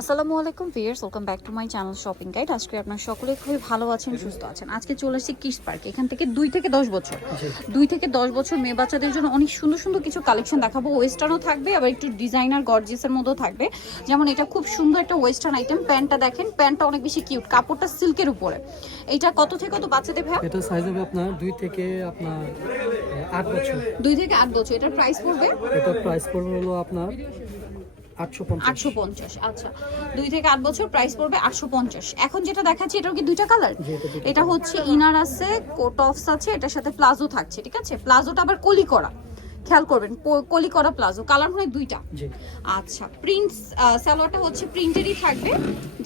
আসসালামু আলাইকুম viewers welcome back to my channel shopping guide আজকে আপনার সকলে খুবই ভালো আছেন সুস্থ আছেন। আজকে চলে এসেছি কিস পার্ক এখান থেকে দুই থেকে দশ বছর। দুই থেকে দশ বছর মেয়ে বাচ্চাদের জন্য অনেক সুন্দর সুন্দর কিছু কালেকশন দেখাবো। ওয়েস্টার্নও থাকবে আবার একটু ডিজাইনার গর্জিয়াসের মধ্যেও থাকবে। যেমন এটা খুব সুন্দর একটা ওয়েস্টার্ন আইটেম প্যান্টটা দেখেন প্যান্টটা অনেক বেশি কিউট কাপড়টা সিল্কের উপরে। এটা কত থেকে কত বাচ্চাদের ভাই এটা সাইজ হবে আপনার দুই থেকে আপনার আট বছর। দুই থেকে আট বছর এটার প্রাইস পড়বে? এটা প্রাইস পড়বে হলো আপনার আটশো পঞ্চাশ। আচ্ছা। দুই থেকে আট বছর প্রাইস পড়বে আটশো পঞ্চাশ। এখন যেটা দেখাচ্ছি এটার কি দুইটা কালার এটা এটা হচ্ছে ইনার আছে টপস আছে এটার সাথে প্লাজো থাকছে ঠিক আছে? প্লাজোটা আবার কলি করা। খেয়াল করবেন কলি করা প্লাজো কালার হয় দুইটা। আচ্ছা প্রিন্ট সালোয়ারটা হচ্ছে প্রিন্টেরই থাকবে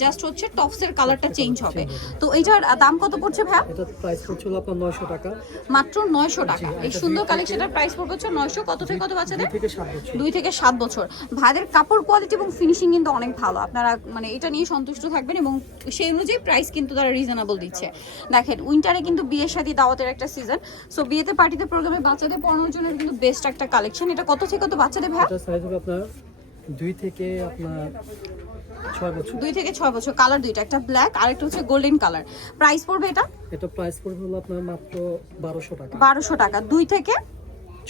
জাস্ট হচ্ছে টপসের কালারটা চেঞ্জ হবে। তো এইটার দাম কত পড়ছে ভাই এটা প্রাইস পড়ছিল আপনার নয়শো টাকা। মাত্র নয়শো টাকা। এই সুন্দর দুই কালেকশনের প্রাইস পড়বে হচ্ছে নয়শো কত থেকে কত বাচ্চাদের? থেকে সাত বছর। দুই থেকে সাত বছর। ভাইদের কাপড় কোয়ালিটি এবং ফিনিশিং কিন্তু অনেক ভালো। আপনারা মানে এটা নিয়ে সন্তুষ্ট থাকবেন এবং সেই অনুযায়ী প্রাইস কিন্তু তারা রিজনেবল দিচ্ছে। দেখেন উইন্টারে কিন্তু বিয়ের সাথে দাওয়াতের একটা সিজন সো বিয়েতে পার্টিতে প্রোগ্রামে বাচ্চাদের পড়ানোর জন্য কিন্তু বেস্ট একটা কালেকশন এটা কত থেকে কত বাচ্চাদের ভাই এটা সাইজ হবে আপনার দুই থেকে আপনার ছয় বছর। দুই থেকে ছয় বছর। কালার দুইটা একটা ব্ল্যাক আর একটা হচ্ছে গোল্ডেন কালার প্রাইস পড়বে এটা? এটা প্রাইস পড়বে হলো আপনার মাত্র বারোশো টাকা। বারোশো টাকা। দুই থেকে?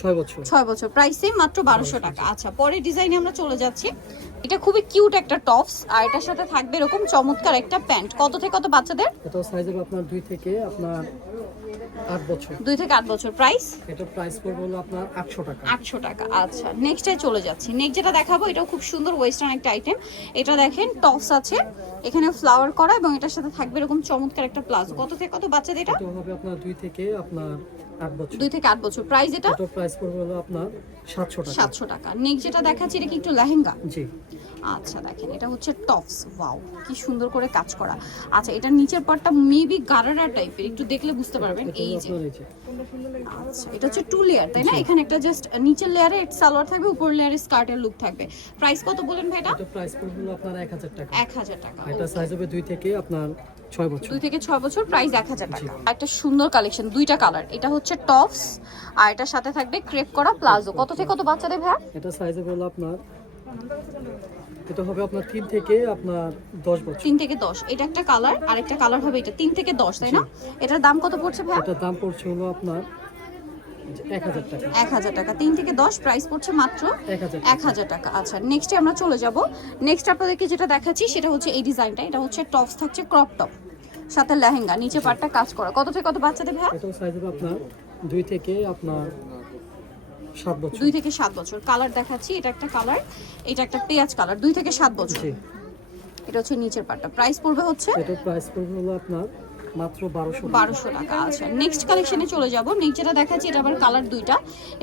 ছয় বছর। ছয় বছর। প্রাইস সেম মাত্র বারোশো টাকা। আচ্ছা পরের ডিজাইনে আমরা চলে যাচ্ছি। এটা খুবই কিউট একটা টপস আর এটার সাথে থাকবে এরকম চমৎকার একটা প্যান্ট। কত থেকে কত বাচ্চাদের? এটা সাইজ হবে আপনার দুই থেকে আপনার আট বছর। দুই থেকে আট বছর প্রাইস এটা প্রাইস পড়বে হলো আপনার আটশো টাকা। আটশো টাকা আচ্ছা। নেক্সটে চলে যাচ্ছি। নেক্সট যেটা দেখাবো এটাও খুব সুন্দর ওয়েস্টার্ন একটা আইটেম এটা দেখেন টপস আছে। এখানে ফ্লাওয়ার করা এবং এটার সাথে থাকবে এরকম চমৎকার একটা প্লাজো কত থেকে কত বাচ্চাদের এটা? হবে আপনার দুই থেকে আপনার আট বছর। দুই থেকে আট বছর। প্রাইস এটা এটা প্রাইস পড়বে হলো আপনার সাতশো টাকা। সাতশো টাকা। নেক্সট যেটা দেখাচ্ছি এটা কি একটু লেহেঙ্গা? জি। আচ্ছা দেখেন এটা হচ্ছে টপস ওয়াও কি সুন্দর করে কাজ করা। আচ্ছা এটার নিচের পার্টটা মেবি গারারা টাইপের একটু দেখলে বুঝতে পারবেন এই যে। আচ্ছা এটা হচ্ছে টু লেয়ার তাই না? এখানে একটা জাস্ট নিচের লেয়ারে সালোয়ার থাকবে উপর লেয়ারে স্কার্টের লুক থাকবে। প্রাইস কত বলেন ভাই এটা? প্রাইস পড়বে আপনার এক হাজার টাকা। এক হাজার টাকা এটা সাইজ হবে দুই থেকে আপনার ছয় বছর। দুই থেকে ছয় বছর প্রাইস এক হাজার টাকা। একটা সুন্দর কালেকশন দুইটা কালার এটা হচ্ছে টপস আর এটার সাথে থাকবে ক্রেপ করা প্লাজো। কত থেকে কত বাচ্চাদের ভাই এটা সাইজ হলো আপনার এটা হবে আপনার তিন থেকে আপনার দশ বছর। তিন থেকে দশ। এটা একটা কালার আর একটা কালার হবে এটা তিন থেকে দশ তাই না? এটার দাম কত পড়ছে ভাই এটার দাম পড়ছে হলো আপনার টাকা। থেকে দশ প্রাইস পড়ছে মাত্র এক হাজার এক হাজার টাকা। আচ্ছা নেক্সটে আমরা চলে যাব। নেক্সট আপনাদেরকে যেটা দেখাচ্ছি সেটা হচ্ছে এই ডিজাইনটা এটা হচ্ছে টপস থাকছে ক্রপ টপ সাথে লেহেঙ্গা নিচে পাটটা কাজ করা। কত থেকে কত বাচ্চাদের ভাই এটাও সাইজ হবে আপনার দুই থেকে আপনার দুই থেকে সাত বছর। কালার দেখাচ্ছি এটা একটা কালার এটা একটা পেঁয়াজ কালার দুই থেকে সাত বছর। এটা হচ্ছে নিচের পাটটা। প্রাইস পড়বে হচ্ছে এটার প্রাইস পড়বে হলো আপনার মাত্র বারোশো বারোশো টাকা আচ্ছা। নেক্সট কালেকশনে চলে যাব। নেক্সট যেটা দেখাচ্ছি এটা আবার কালার দুইটা।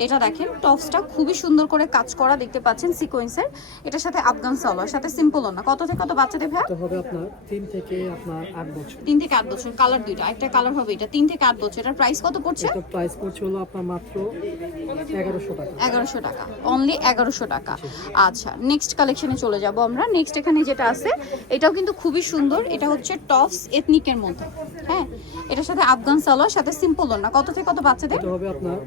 এটা দেখেন টপসটা খুবই সুন্দর করে কাজ করা দেখতে পাচ্ছেন সিকোয়েন্সের এটার সাথে আফগান সালোয়ার সাথে সিম্পল না। কত থেকে কত বাচ্চাদের ভাই এটা হবে আপনার তিন থেকে আপনার আট বছর। তিন থেকে আট বছর কালার দুইটা। একটা কালার হবে এটা তিন থেকে আট বছর। এটার প্রাইস কত পড়ছে? এটার প্রাইস পড়ছে হলো আপনার মাত্র এগারোশো টাকা। এগারোশো টাকা। অনলি এগারোশো টাকা। আচ্ছা নেক্সট কালেকশনে চলে যাব আমরা। নেক্সট এখানে যেটা আছে এটাও কিন্তু খুবই সুন্দর। এটা হচ্ছে টপস এথনিকের মধ্যে। হ্যাঁ এটার সাথে আফগান সালোয়ার, সাথে সিম্পল না কত থেকে কত বাচ্চাদের? হবে আপনার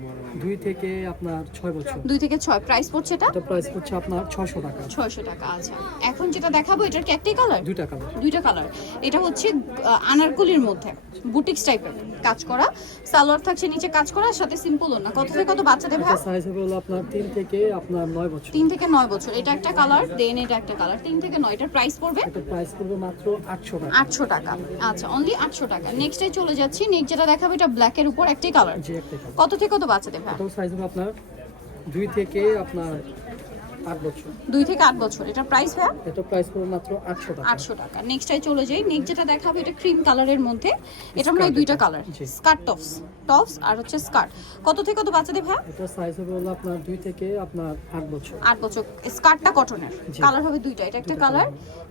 দুই থেকে আপনার ছয় বছর। দুই থেকে ছয়। প্রাইস পড়ছে এটা? এটা প্রাইস পড়ছে আপনার ছশো টাকা। ছয়শো টাকা আচ্ছা। এখন যেটা দেখাবো এটার কি একটাই কালার দুইটা কালার দুইটা কালার এটা হচ্ছে আনারকলির মধ্যে। বুটিক্স টাইপের কাজ করা। সালোয়ার থাকছে নিচে কাজ করা সাথে সিম্পল না কত থেকে কত বাচ্চাদের ভাই? সাইজ হবে হলো আপনার তিন থেকে আপনার নয় বছর। তিন থেকে নয় বছর। এটা একটা কালার দেন এটা একটা কালার তিন থেকে নয় এটার প্রাইস পড়বে? এটা প্রাইস পড়বে মাত্র আটশো টাকা। আটশো টাকা। আচ্ছা অনলি আটশো টাকা। নেক্সটে চলে যাচ্ছি। নেক্সট যেটা দেখাবো এটা ব্ল্যাকের উপর একটাই কালার কত থেকে কত বাচ্চাদের ভাই এটাও সাইজ হবে আপনার দুই থেকে আপনার আট বছর। দুই থেকে আট বছর। এটার প্রাইস ভাই এটা প্রাইস পড়বে মাত্র আটশো টাকা। আটশো টাকা। নেক্সটে চলে যাই। নেক্সট যেটা দেখাবো এটা ক্রিম কালারের মধ্যে। এটা মনে হয় দুইটা কালার স্কার্ট টপস টপস আর হচ্ছে স্কার্ট কত থেকে কত বাচ্চাদের ভাই এটা সাইজ হবে হলো আপনার দুই থেকে আপনার আট বছর। আট বছর। স্কার্টটা কটনের কালার হবে দুইটা। এটা একটা কালার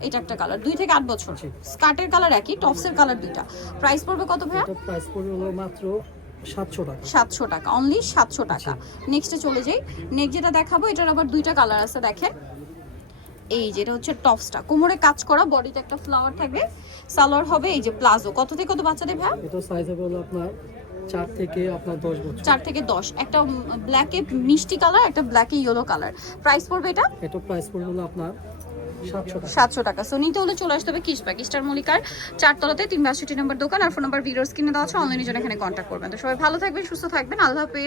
এটা একটা কালার দুই থেকে আট বছর। স্কার্টের কালার একই টপসের কালার দুইটা। প্রাইস পড়বে কত ভাইয়া? প্রাইস পড়বে হলো মাত্র সাতশো টাকা। সাতশো টাকা অনলি সাতশো টাকা। নেক্সটে চলে যাই। নেক্সট যেটা দেখাবো এটার আবার দুইটা কালার আছে দেখেন। এই যেটা হচ্ছে টপসটা। কোমরে কাজ করা বডিতে একটা ফ্লাওয়ার থাকবে। সালোয়ার হবে এই যে প্লাজো কত থেকে কত বাচ্চাদের ভাই? এটা সাইজ হবে হলো আপনার চার থেকে আপনার দশ বছর। চার থেকে দশ। একটা ব্ল্যাকে মিষ্টি কালার একটা ব্ল্যাকে ইয়েলো কালার প্রাইস পড়বে এটা? এটা প্রাইস পড়বে হলো আপনার সাতশো টাকা। সো নিতে হলে চলে আসতে হবে কিস পার্ক স্টার মল্লিকার চারতলাতে তিন নম্বর দোকান আর ফোন নাম্বার ভিডিওর স্ক্রিনে দেওয়া আছে। অনলাইনে জন্য এখানে কন্ট্যাক্ট করবেন। তো সবাই ভালো থাকবেন, সুস্থ থাকবেন। আল্লাহ হাফেজ।